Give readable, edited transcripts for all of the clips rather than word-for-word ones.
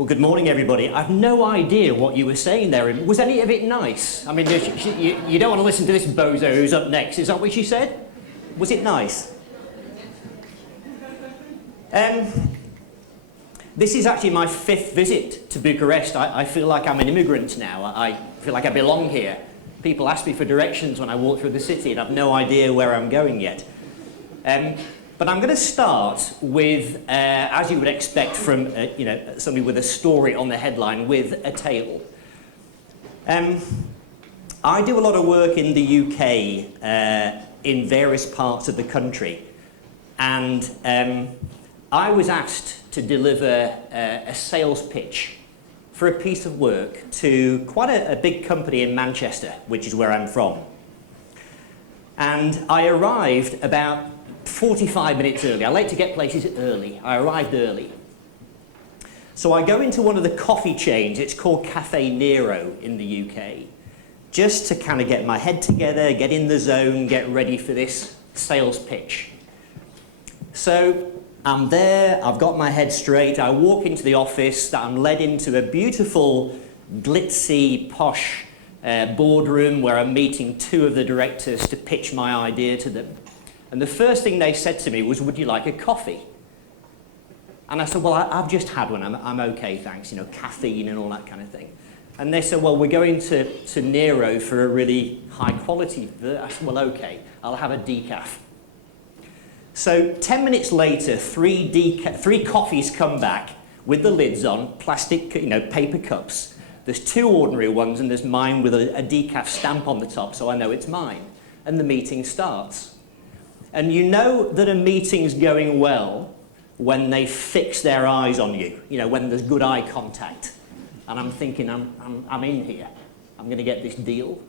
Well, good morning, everybody. I've no idea what you were saying there. Was any of it nice? I mean, you don't want to listen to this bozo who's up next. Is that what she said? Was it nice? This is actually my 5th visit to Bucharest. I feel like I'm an immigrant now. I feel like I belong here. People ask me for directions when I walk through the city, and I've no idea where I'm going yet. But I'm going to start with, as you would expect from somebody with a story on the headline, with a tale. I do a lot of work in the UK in various parts of the country, and I was asked to deliver a sales pitch for a piece of work to quite a big company in Manchester, which is where I'm from. And I arrived about 45 minutes early. I like to get places early. I arrived early. So I go into one of the coffee chains. It's called Cafe Nero in the UK, just to kind of get my head together, get in the zone, get ready for this sales pitch. So I'm there, I've got my head straight. I walk into the office. I'm led into a beautiful, glitzy, posh boardroom where I'm meeting 2 of the directors to pitch my idea to them. And the first thing they said to me was, "Would you like a coffee?" And I said, "Well, I've just had one. I'm okay, thanks. You know, caffeine and all that kind of thing." And they said, "Well, we're going to Nero for a really high quality." I said, "Well, okay, I'll have a decaf." So 10 minutes later, 3 coffees come back with the lids on, plastic, paper cups. There's 2 ordinary ones, and there's mine with a decaf stamp on the top, so I know it's mine. And the meeting starts. And you know that a meeting's going well when they fix their eyes on you, when there's good eye contact. And I'm thinking, I'm in here. I'm going to get this deal.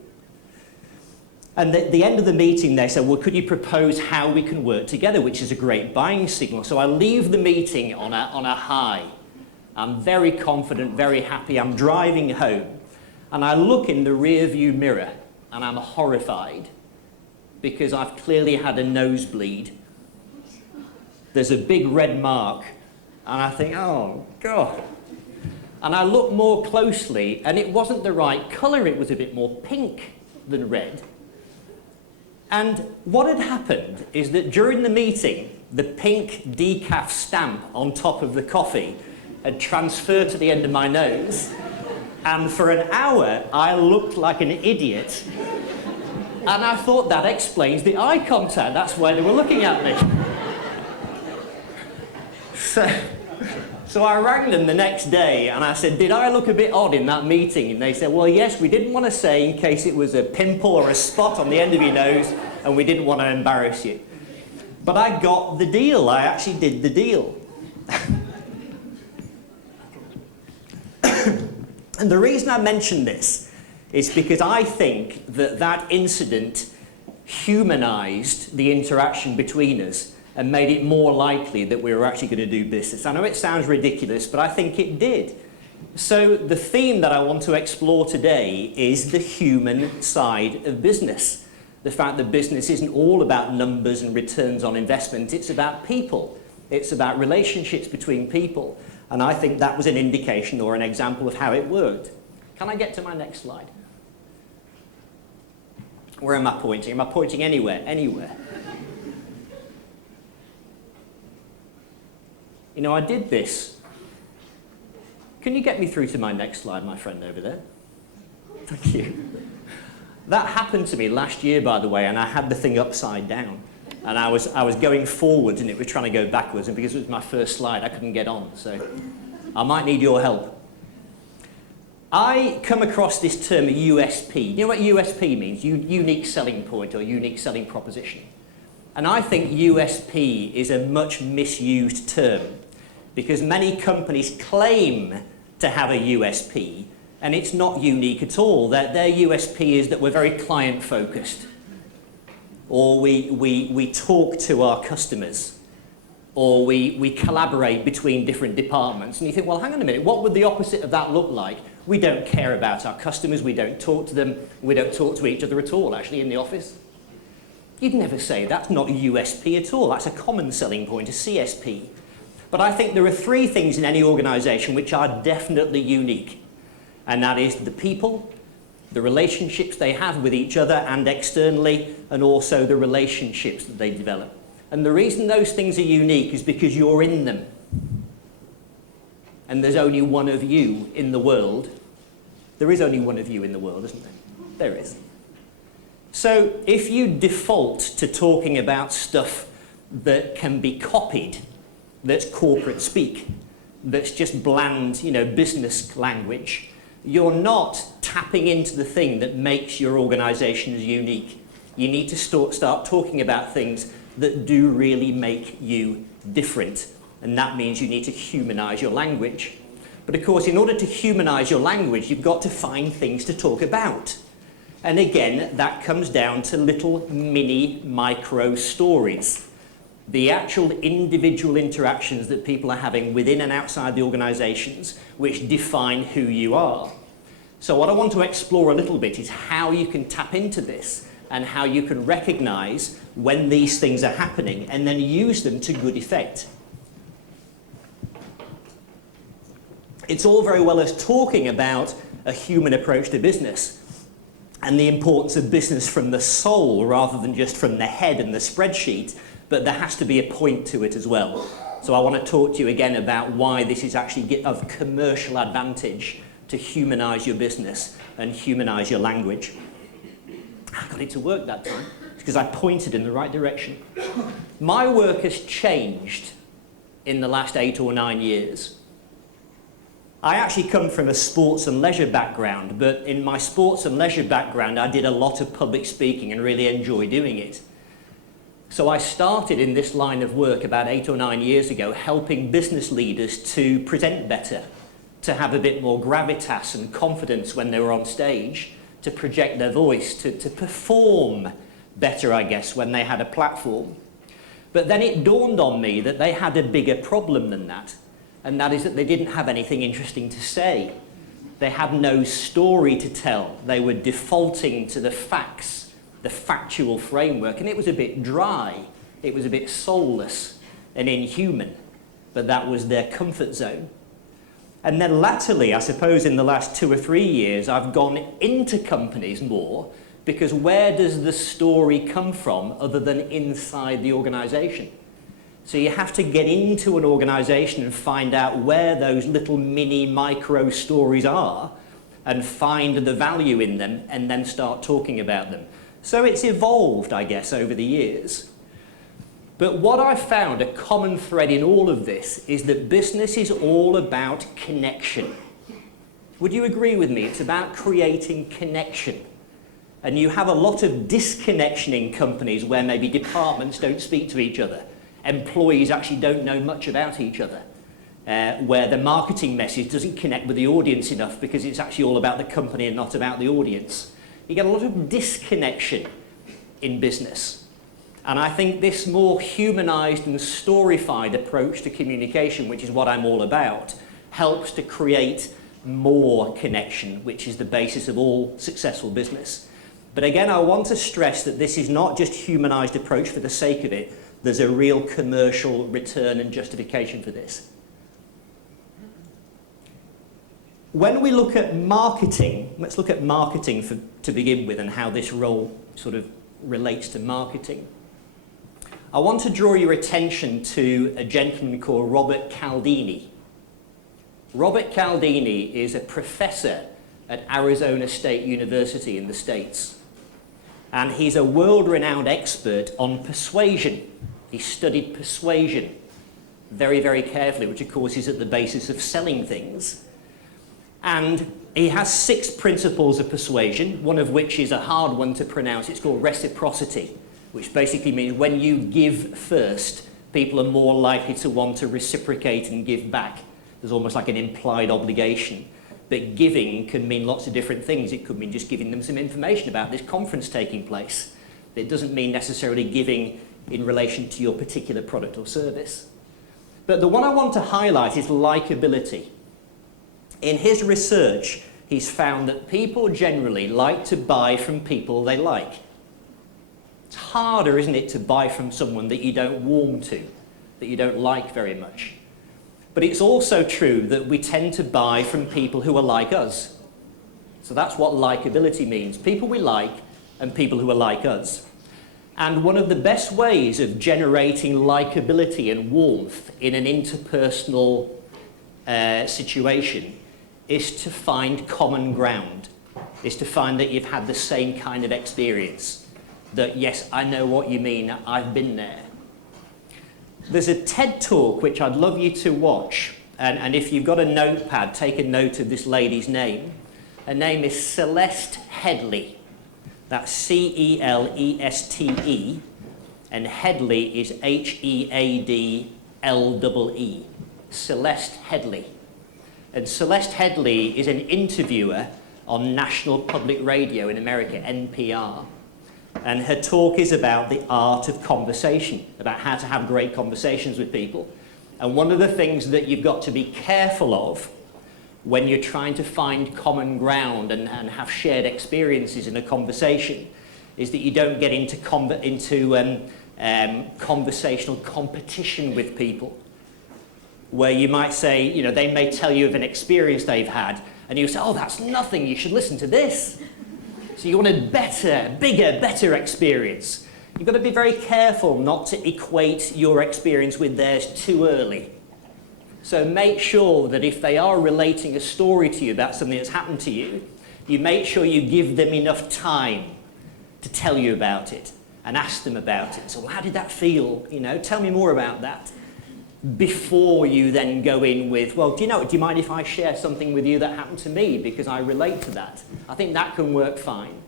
And at the end of the meeting, they said, "Well, could you propose how we can work together?" which is a great buying signal. So I leave the meeting on a high. I'm very confident, very happy. I'm driving home. And I look in the rear view mirror, and I'm horrified, because I've clearly had a nosebleed. There's a big red mark, and I think, oh, God. And I look more closely, and it wasn't the right colour. It was a bit more pink than red. And what had happened is that during the meeting, the pink decaf stamp on top of the coffee had transferred to the end of my nose, and for an hour, I looked like an idiot. And I thought that explains the eye contact. That's why they were looking at me. So I rang them the next day and I said, "Did I look a bit odd in that meeting?" And they said, "Well, yes, we didn't want to say in case it was a pimple or a spot on the end of your nose, and we didn't want to embarrass you." But I got the deal. I actually did the deal. And the reason I mention this is because I think that incident humanized the interaction between us and made it more likely that we were actually going to do business. I know it sounds ridiculous, but I think it did. So the theme that I want to explore today is the human side of business. The fact that business isn't all about numbers and returns on investment. It's about people. It's about relationships between people. And I think that was an indication or an example of how it worked. Can I get to my next slide? Where am I pointing? Am I pointing anywhere? Anywhere. I did this. Can you get me through to my next slide, my friend over there? Thank you. That happened to me last year, by the way, and I had the thing upside down. And I was going forwards, and it was trying to go backwards, and because it was my first slide, I couldn't get on. So I might need your help. I come across this term USP. You know what USP means? Unique selling point or unique selling proposition. And I think USP is a much misused term because many companies claim to have a USP and it's not unique at all. Their USP is that we're very client focused, or we talk to our customers, or we collaborate between different departments. And you think, well, hang on a minute, what would the opposite of that look like? We don't care about our customers, we don't talk to them, we don't talk to each other at all, actually, in the office. You'd never say that's not a USP at all. That's a common selling point, a CSP. But I think there are three things in any organisation which are definitely unique. And that is the people, the relationships they have with each other and externally, and also the relationships that they develop. And the reason those things are unique is because you're in them. And there's only one of you in the world. There is only one of you in the world, isn't there? There is. So if you default to talking about stuff that can be copied, that's corporate speak, that's just bland, business language, you're not tapping into the thing that makes your organisations unique. You need to start talking about things that do really make you different. And that means you need to humanise your language. But of course, in order to humanise your language, you've got to find things to talk about. And again, that comes down to little mini micro stories. The actual individual interactions that people are having within and outside the organisations which define who you are. So what I want to explore a little bit is how you can tap into this and how you can recognise when these things are happening and then use them to good effect. It's all very well us talking about a human approach to business and the importance of business from the soul rather than just from the head and the spreadsheet, but there has to be a point to it as well. So I want to talk to you again about why this is actually of commercial advantage to humanise your business and humanise your language. I got it to work that time because I pointed in the right direction. My work has changed in the last 8 or 9 years. I actually come from a sports and leisure background, but in my sports and leisure background, I did a lot of public speaking and really enjoy doing it. So I started in this line of work about 8 or 9 years ago, helping business leaders to present better, to have a bit more gravitas and confidence when they were on stage, to project their voice, to perform better, I guess, when they had a platform. But then it dawned on me that they had a bigger problem than that. And that is that they didn't have anything interesting to say. They had no story to tell. They were defaulting to the facts, the factual framework, and it was a bit dry. It was a bit soulless and inhuman, but that was their comfort zone. And then latterly, I suppose in the last 2 or 3 years, I've gone into companies more because where does the story come from other than inside the organisation? So you have to get into an organisation and find out where those little mini micro stories are and find the value in them and then start talking about them. So it's evolved, I guess, over the years. But what I've found, a common thread in all of this, is that business is all about connection. Would you agree with me? It's about creating connection. And you have a lot of disconnection in companies where maybe departments don't speak to each other. Employees actually don't know much about each other, where the marketing message doesn't connect with the audience enough because it's actually all about the company and not about the audience. You get a lot of disconnection in business. And I think this more humanised and storified approach to communication, which is what I'm all about, helps to create more connection, which is the basis of all successful business. But again, I want to stress that this is not just humanised approach for the sake of it. There's a real commercial return and justification for this. When we look at marketing, let's look at marketing to begin with and how this role sort of relates to marketing. I want to draw your attention to a gentleman called Robert Cialdini. Robert Cialdini is a professor at Arizona State University in the States. And he's a world-renowned expert on persuasion. He studied persuasion very, very carefully, which of course is at the basis of selling things. And he has 6 principles of persuasion, one of which is a hard one to pronounce. It's called reciprocity, which basically means when you give first, people are more likely to want to reciprocate and give back. There's almost like an implied obligation. But giving can mean lots of different things. It could mean just giving them some information about this conference taking place. It doesn't mean necessarily giving in relation to your particular product or service. But the one I want to highlight is likability. In his research, he's found that people generally like to buy from people they like. It's harder, isn't it, to buy from someone that you don't warm to, that you don't like very much. But it's also true that we tend to buy from people who are like us. So that's what likability means. People we like and people who are like us. And one of the best ways of generating likability and warmth in an interpersonal situation is to find common ground, is to find that you've had the same kind of experience. That, yes, I know what you mean, I've been there. There's a TED talk which I'd love you to watch, and if you've got a notepad, take a note of this lady's name. Her name is Celeste Headlee. That's C-E-L-E-S-T-E, and Headlee is H-E-A-D-L-E-E. Celeste Headlee. And Celeste Headlee is an interviewer on National Public Radio in America, NPR. And her talk is about the art of conversation, about how to have great conversations with people. And one of the things that you've got to be careful of when you're trying to find common ground and have shared experiences in a conversation is that you don't get into conversational competition with people, where you might say, you know, they may tell you of an experience they've had, and you say, oh, that's nothing, you should listen to this. So you want a better, bigger, better experience. You've got to be very careful not to equate your experience with theirs too early. So make sure that if they are relating a story to you about something that's happened to you, you make sure you give them enough time to tell you about it and ask them about it. So how did that feel? You know, tell me more about that. Before you then go in with, well, do you mind if I share something with you that happened to me because I relate to that? I think that can work fine.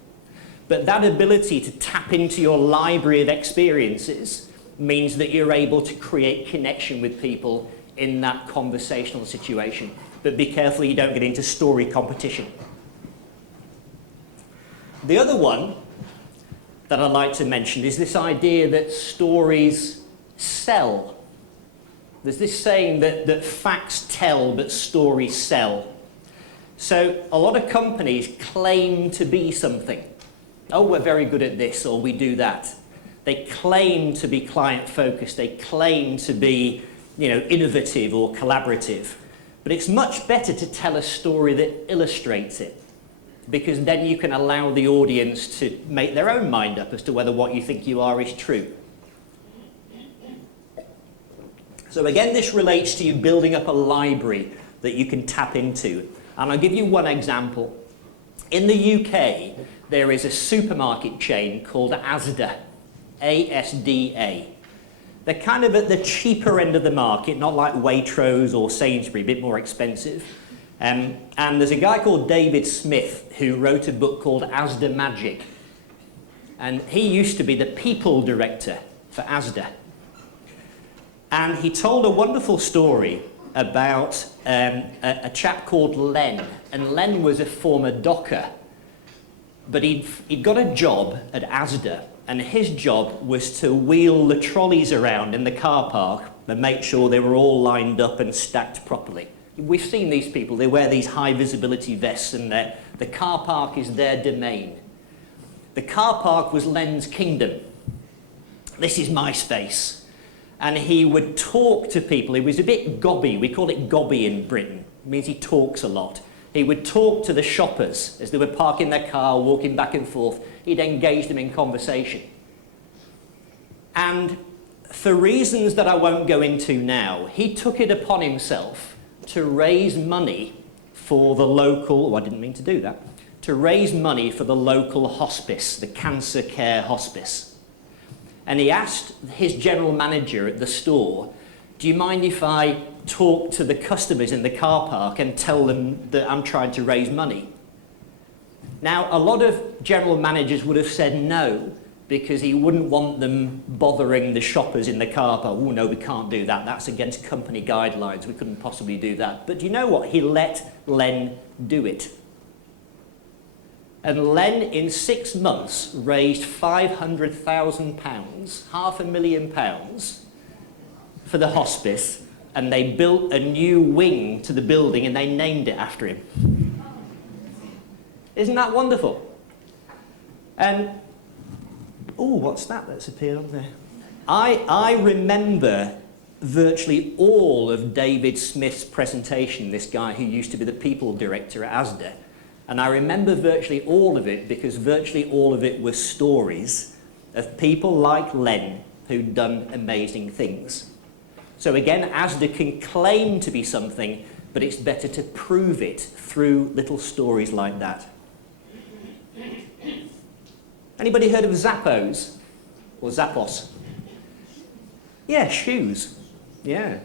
But that ability to tap into your library of experiences means that you're able to create connection with people in that conversational situation. But be careful you don't get into story competition. The other one that I'd like to mention is this idea that stories sell. There's this saying that facts tell, but stories sell. So a lot of companies claim to be something. Oh, we're very good at this, or we do that. They claim to be client-focused. They claim to be, you know, innovative or collaborative. But it's much better to tell a story that illustrates it, because then you can allow the audience to make their own mind up as to whether what you think you are is true. So again, this relates to you building up a library that you can tap into. And I'll give you one example. In the UK, there is a supermarket chain called Asda, A-S-D-A. They're kind of at the cheaper end of the market, not like Waitrose or Sainsbury, a bit more expensive. And there's a guy called David Smith who wrote a book called Asda Magic. And he used to be the people director for Asda. And he told a wonderful story about a chap called Len. And Len was a former docker. But he'd got a job at Asda. And his job was to wheel the trolleys around in the car park and make sure they were all lined up and stacked properly. We've seen these people. They wear these high visibility vests and the car park is their domain. The car park was Len's kingdom. This is my space. And he would talk to people. He was a bit gobby. We call it gobby in Britain. It means he talks a lot. He would talk to the shoppers as they were parking their car, walking back and forth. He'd engage them in conversation. And for reasons that I won't go into now, he took it upon himself to raise money for the local, oh, I didn't mean to do that, to raise money for the local hospice, the cancer care hospice. And he asked his general manager at the store, do you mind if I talk to the customers in the car park and tell them that I'm trying to raise money? Now, a lot of general managers would have said no, because he wouldn't want them bothering the shoppers in the car park. Oh, no, we can't do that. That's against company guidelines. We couldn't possibly do that. But do you know what? He let Len do it. And Len, in 6 months, raised £500,000, £500,000 for the hospice, and they built a new wing to the building and they named it after him. Isn't that wonderful? And, oh, what's that that's appeared on there? I remember virtually all of David Smith's presentation, this guy who used to be the people director at Asda. And I remember virtually all of it because virtually all of it was stories of people like Len who'd done amazing things. So again, Asda can claim to be something, but it's better to prove it through little stories like that. Anybody heard of Zappos or Zappos? Yeah, shoes. Yeah.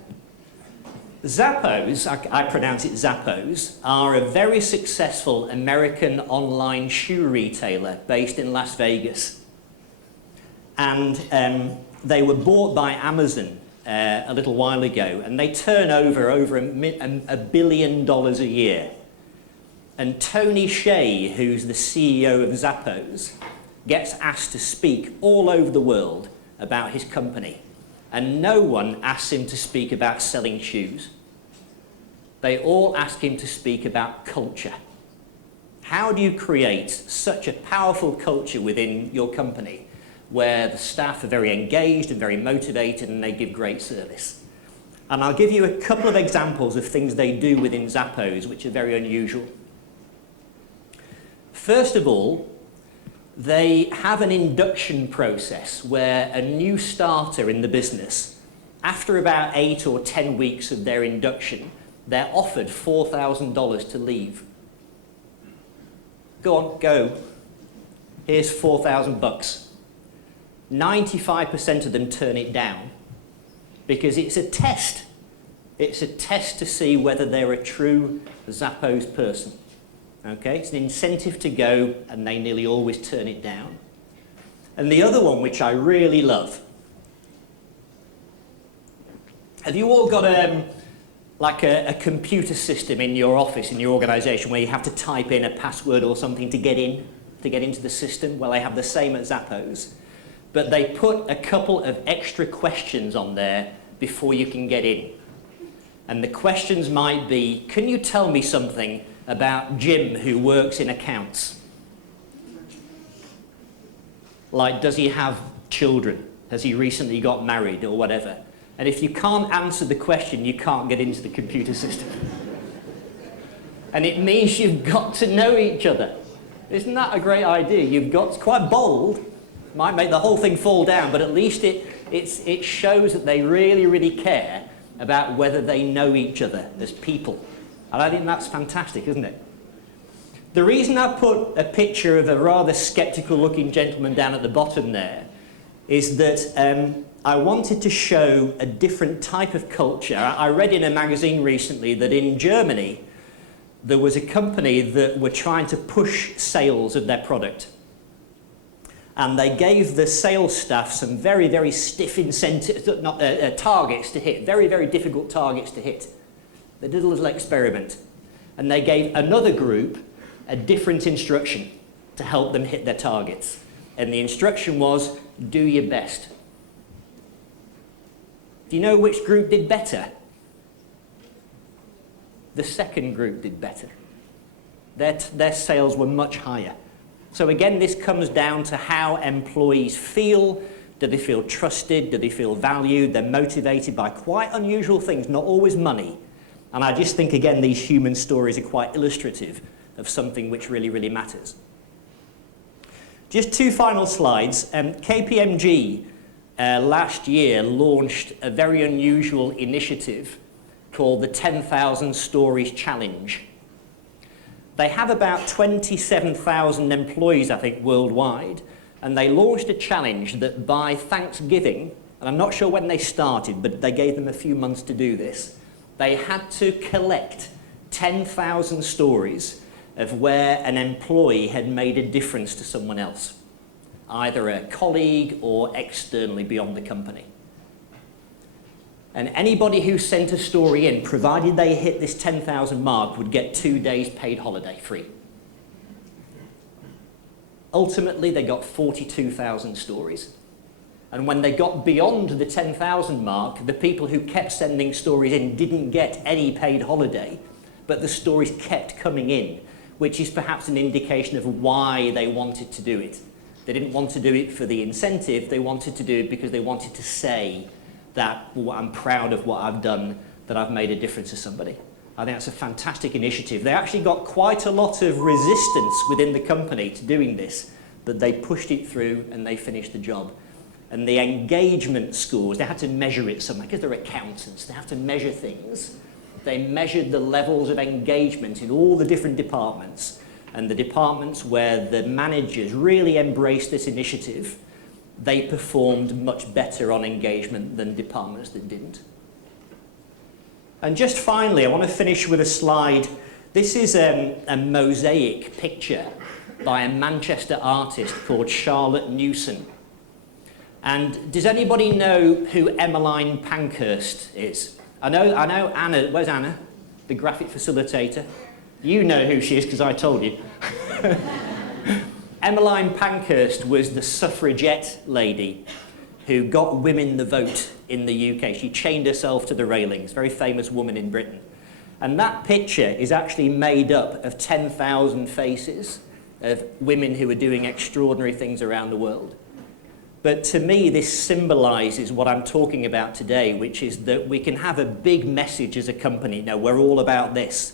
Zappos, I pronounce it Zappos, are a very successful American online shoe retailer based in Las Vegas. And they were bought by Amazon a little while ago, and they turn over $1 billion a year. And Tony Hsieh, who's the CEO of Zappos, gets asked to speak all over the world about his company. And no one asks him to speak about selling shoes. They all ask him to speak about culture. How do you create such a powerful culture within your company where the staff are very engaged and very motivated and they give great service? And I'll give you a couple of examples of things they do within Zappos which are very unusual. First of all, they have an induction process where a new starter in the business, after about 8 or 10 weeks of their induction, they're offered $4,000 to leave. Go on, go. Here's 4,000 bucks. 95% of them turn it down because it's a test. It's a test to see whether they're a true Zappos person. Okay, it's an incentive to go, and they nearly always turn it down. And the other one, which I really love, have you all got like a computer system in your office, in your organisation, where you have to type in a password or something to get into the system? Well, they have the same at Zappos, but they put a couple of extra questions on there before you can get in. And the questions might be, can you tell me something about Jim who works in accounts? Like, does he have children? Has he recently got married or whatever? And if you can't answer the question, you can't get into the computer system. And it means you've got to know each other. Isn't that a great idea? You've got, it's quite bold, might make the whole thing fall down, but at least it shows that they really, really care about whether they know each other as people. And I think that's fantastic, isn't it? The reason I put a picture of a rather sceptical looking gentleman down at the bottom there is that I wanted to show a different type of culture. I read in a magazine recently that in Germany there was a company that were trying to push sales of their product. And they gave the sales staff some very, very stiff incentives, targets to hit, very, very difficult targets to hit. They did a little experiment, and they gave another group a different instruction to help them hit their targets. And the instruction was, do your best. Do you know which group did better? The second group did better. Their sales were much higher. So again, this comes down to how employees feel. Do they feel trusted? Do they feel valued? They're motivated by quite unusual things, not always money. And I just think, again, these human stories are quite illustrative of something which really, really matters. Just two final slides. KPMG last year launched a very unusual initiative called the 10,000 Stories Challenge. They have about 27,000 employees, I think, worldwide, and they launched a challenge that by Thanksgiving, and I'm not sure when they started, but they gave them a few months to do this, they had to collect 10,000 stories of where an employee had made a difference to someone else, either a colleague or externally beyond the company. And anybody who sent a story in, provided they hit this 10,000 mark, would get 2 days paid holiday free. Ultimately, they got 42,000 stories. And when they got beyond the 10,000 mark, the people who kept sending stories in didn't get any paid holiday, but the stories kept coming in, which is perhaps an indication of why they wanted to do it. They didn't want to do it for the incentive, they wanted to do it because they wanted to say that I'm proud of what I've done, that I've made a difference to somebody. I think that's a fantastic initiative. They actually got quite a lot of resistance within the company to doing this, but they pushed it through and they finished the job. And the engagement scores, they had to measure it somehow, because they're accountants, they have to measure things. They measured the levels of engagement in all the different departments, and the departments where the managers really embraced this initiative, they performed much better on engagement than departments that didn't. And just finally, I want to finish with a slide. This is a mosaic picture by a Manchester artist called Charlotte Newson. And does anybody know who Emmeline Pankhurst is? I know Anna. Where's Anna? The graphic facilitator. You know who she is because I told you. Emmeline Pankhurst was the suffragette lady who got women the vote in the UK. She chained herself to the railings, very famous woman in Britain. And that picture is actually made up of 10,000 faces of women who are doing extraordinary things around the world. But to me, this symbolises what I'm talking about today, which is that we can have a big message as a company. No, we're all about this.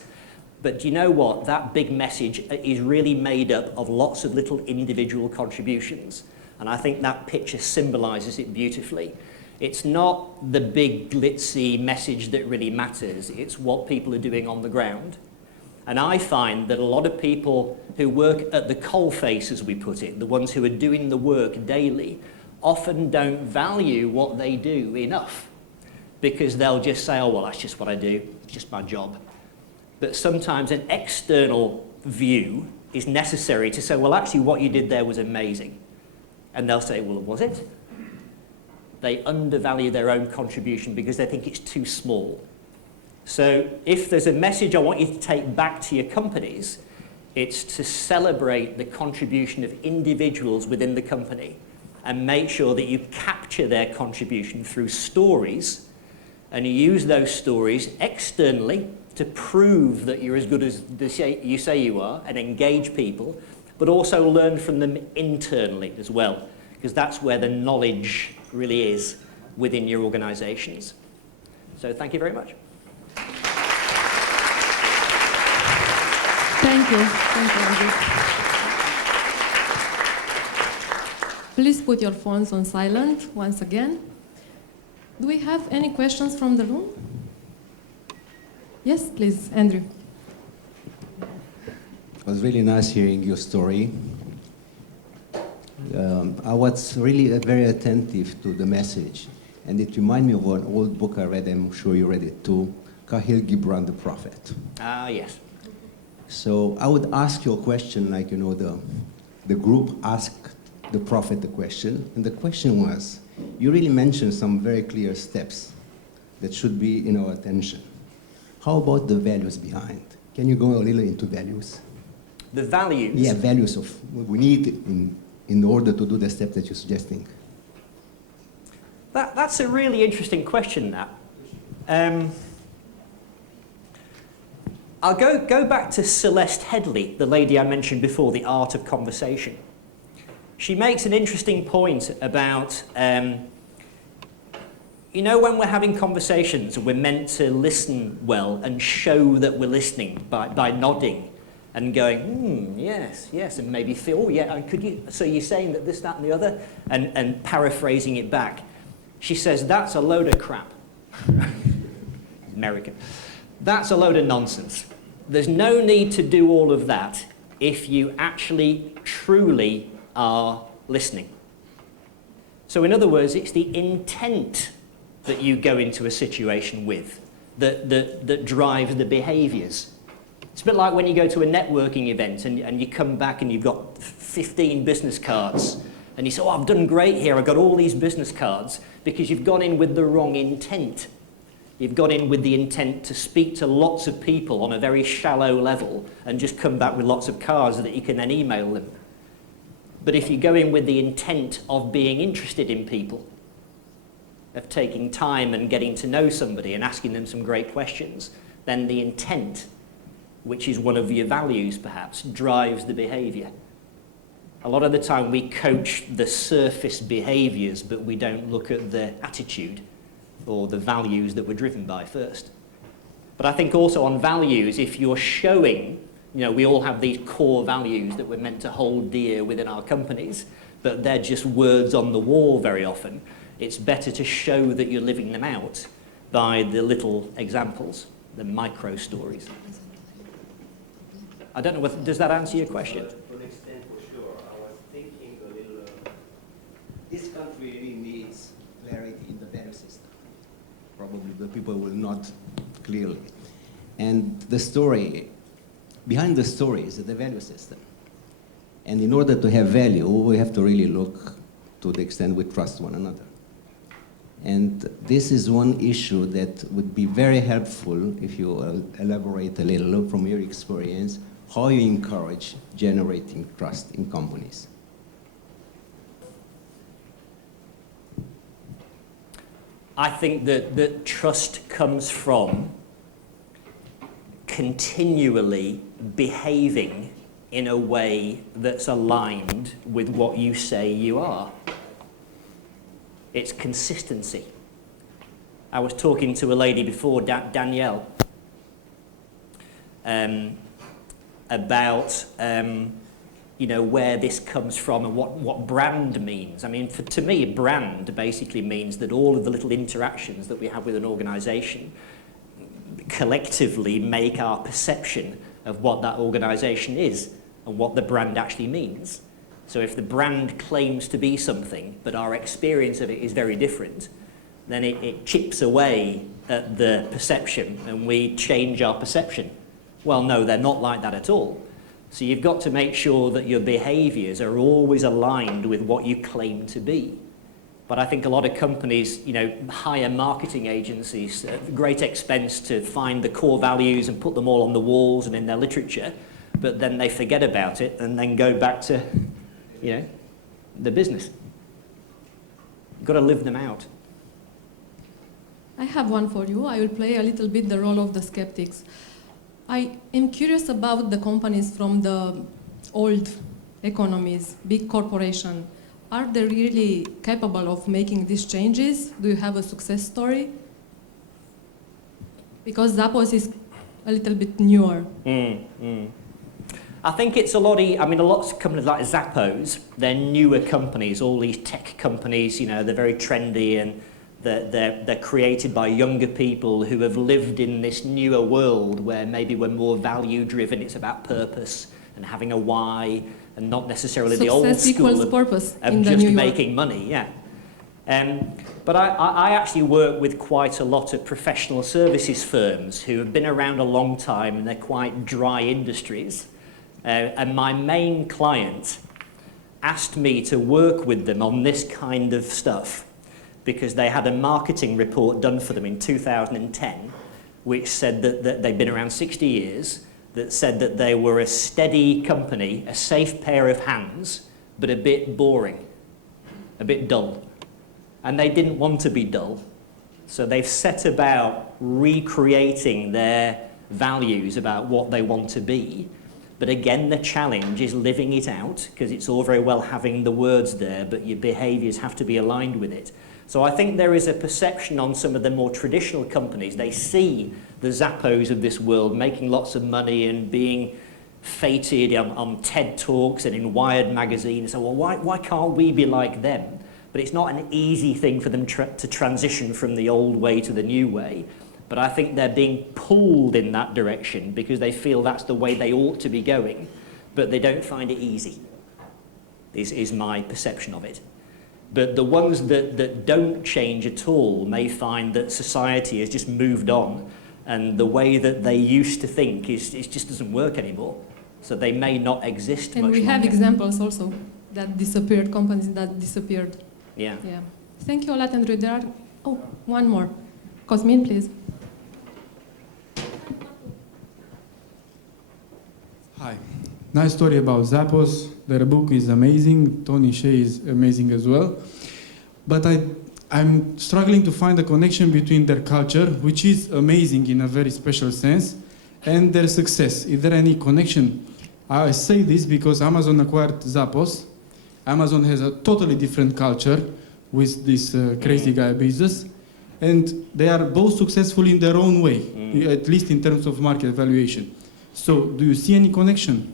But do you know what? That big message is really made up of lots of little individual contributions. And I think that picture symbolises it beautifully. It's not the big glitzy message that really matters. It's what people are doing on the ground. And I find that a lot of people who work at the coalface, as we put it, the ones who are doing the work daily, often don't value what they do enough, because they'll just say, oh, well, that's just what I do. It's just my job. But sometimes an external view is necessary to say, well, actually, what you did there was amazing. And they'll say, well, was it? They undervalue their own contribution because they think it's too small. So if there's a message I want you to take back to your companies, it's to celebrate the contribution of individuals within the company and make sure that you capture their contribution through stories, and you use those stories externally to prove that you're as good as you say you are and engage people, but also learn from them internally as well, because that's where the knowledge really is within your organizations. So thank you very much. Thank you. Thank you, Andrew. Please put your phones on silent once again. Do we have any questions from the room? Yes, please, Andrew. It was really nice hearing your story. I was really very attentive to the message, and it reminded me of an old book I read. I'm sure you read it too, Kahil Gibran, The Prophet. Ah, yes. So I would ask you a question, like, you know, the group asked the Prophet the question, and the question was, you really mentioned some very clear steps that should be in our attention. How about the values behind? Can you go a little into values? The values? Yeah, values of what we need in order to do the steps that you're suggesting. That's a really interesting question, that. I'll go back to Celeste Headley, the lady I mentioned before, The Art of Conversation. She makes an interesting point about, you know, when we're having conversations, we're meant to listen well and show that we're listening by nodding and going, yes, yes, and maybe feel, oh yeah, could you, so you're saying that this, that, and the other, and paraphrasing it back. She says, that's a load of crap. American. That's a load of nonsense. There's no need to do all of that if you actually truly are listening. So in other words, it's the intent that you go into a situation with that drives the behaviors. It's a bit like when you go to a networking event and you come back and you've got 15 business cards and you say, oh, I've done great here, I've got all these business cards, because you've gone in with the wrong intent. You've got in with the intent to speak to lots of people on a very shallow level and just come back with lots of cards that you can then email them. But if you go in with the intent of being interested in people, of taking time and getting to know somebody and asking them some great questions, then the intent, which is one of your values perhaps, drives the behavior. A lot of the time we coach the surface behaviors, but we don't look at the attitude. or the values that we're driven by first. But I think also on values, if you're showing, we all have these core values that we're meant to hold dear within our companies, but they're just words on the wall very often. It's better to show that you're living them out by the little examples, the micro stories. I don't know, does that answer your question? To an extent, for sure. I was thinking a little, this country really needs clarity in the value system. Probably the people will not clearly. And the story, behind the story is the value system. And in order to have value, we have to really look to the extent we trust one another. And this is one issue that would be very helpful if you elaborate a little from your experience, how you encourage generating trust in companies. I think that trust comes from continually behaving in a way that's aligned with what you say you are. It's consistency. I was talking to a lady before, Danielle, about where this comes from and what brand means. I mean, to me, brand basically means that all of the little interactions that we have with an organisation collectively make our perception of what that organisation is and what the brand actually means. So if the brand claims to be something, but our experience of it is very different, then it chips away at the perception and we change our perception. Well, no, they're not like that at all. So you've got to make sure that your behaviours are always aligned with what you claim to be. But I think a lot of companies, hire marketing agencies at great expense to find the core values and put them all on the walls and in their literature, but then they forget about it and then go back to, the business. You've got to live them out. I have one for you. I will play a little bit the role of the skeptics. I am curious about the companies from the old economies, big corporation. Are they really capable of making these changes? Do you have a success story? Because Zappos is a little bit newer. I think it's a lot of companies like Zappos, they're newer companies, all these tech companies, they're very trendy and they're created by younger people who have lived in this newer world where maybe we're more value driven, it's about purpose and having a why and not necessarily the old school of just making money, yeah. But I actually work with quite a lot of professional services firms who have been around a long time and they're quite dry industries. And my main client asked me to work with them on this kind of stuff because they had a marketing report done for them in 2010 which said that they'd been around 60 years, that said that they were a steady company, a safe pair of hands, but a bit boring, a bit dull. And they didn't want to be dull. So they've set about recreating their values about what they want to be. But again, the challenge is living it out, because it's all very well having the words there, but your behaviours have to be aligned with it. So I think there is a perception on some of the more traditional companies. They see the Zappos of this world making lots of money and being feted on TED Talks and in Wired magazine. And so, well, why can't we be like them? But it's not an easy thing for them to transition from the old way to the new way. But I think they're being pulled in that direction because they feel that's the way they ought to be going, but they don't find it easy, is my perception of it. But the ones that don't change at all may find that society has just moved on and the way that they used to think it just doesn't work anymore. So they may not exist much longer. And we have examples also that disappeared, companies that disappeared. Yeah. Thank you a lot, Andrew. There are, one more. Cosmin, please. Hi. Nice story about Zappos. Their book is amazing. Tony Shea is amazing as well. But I'm struggling to find a connection between their culture, which is amazing in a very special sense, and their success. Is there any connection? I say this because Amazon acquired Zappos. Amazon has a totally different culture with this crazy guy Bezos. and they are both successful in their own way, at least in terms of market valuation. So do you see any connection?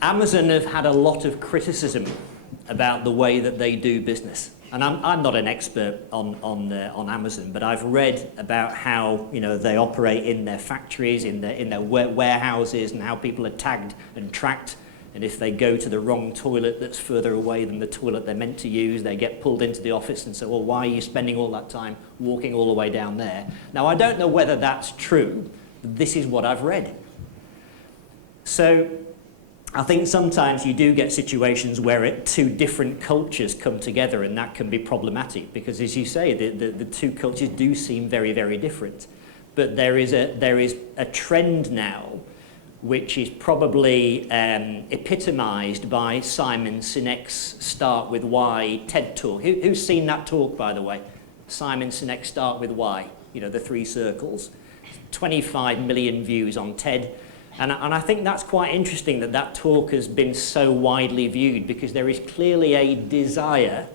Amazon have had a lot of criticism about the way that they do business. And I'm not an expert on Amazon, but I've read about how they operate in their factories, in their warehouses, and how people are tagged and tracked. And if they go to the wrong toilet that's further away than the toilet they're meant to use, they get pulled into the office and say, well, why are you spending all that time walking all the way down there? Now, I don't know whether that's true, but this is what I've read. So I think sometimes you do get situations where two different cultures come together, and that can be problematic because, as you say, the two cultures do seem very, very different. But there is a trend now which is probably epitomised by Simon Sinek's Start With Why TED Talk. Who's seen that talk, by the way? Simon Sinek's Start With Why, the 3 circles. 25 million views on TED. And I think that's quite interesting that talk has been so widely viewed, because there is clearly a desire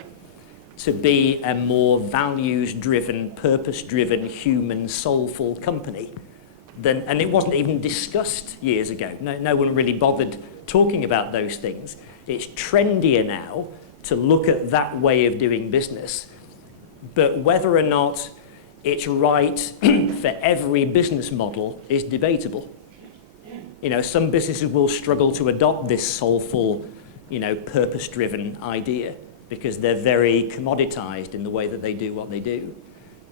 to be a more values-driven, purpose-driven, human, soulful company. And it wasn't even discussed years ago. No one really bothered talking about those things. It's trendier now to look at that way of doing business. But whether or not it's right for every business model is debatable. Some businesses will struggle to adopt this soulful, purpose-driven idea because they're very commoditized in the way that they do what they do.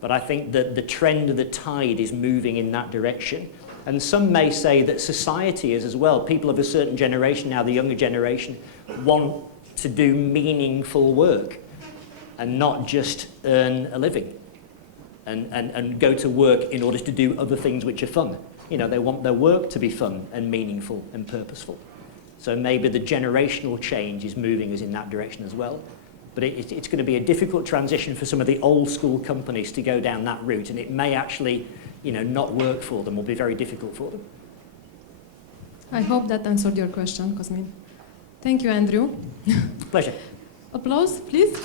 But I think that the trend of the tide is moving in that direction. And some may say that society is as well. People of a certain generation now, the younger generation, want to do meaningful work and not just earn a living and go to work in order to do other things which are fun. They want their work to be fun and meaningful and purposeful. So maybe the generational change is moving us in that direction as well. But it's going to be a difficult transition for some of the old school companies to go down that route, and it may actually, not work for them or be very difficult for them. I hope that answered your question, Cosmin. Thank you, Andrew. Pleasure. Applause, please.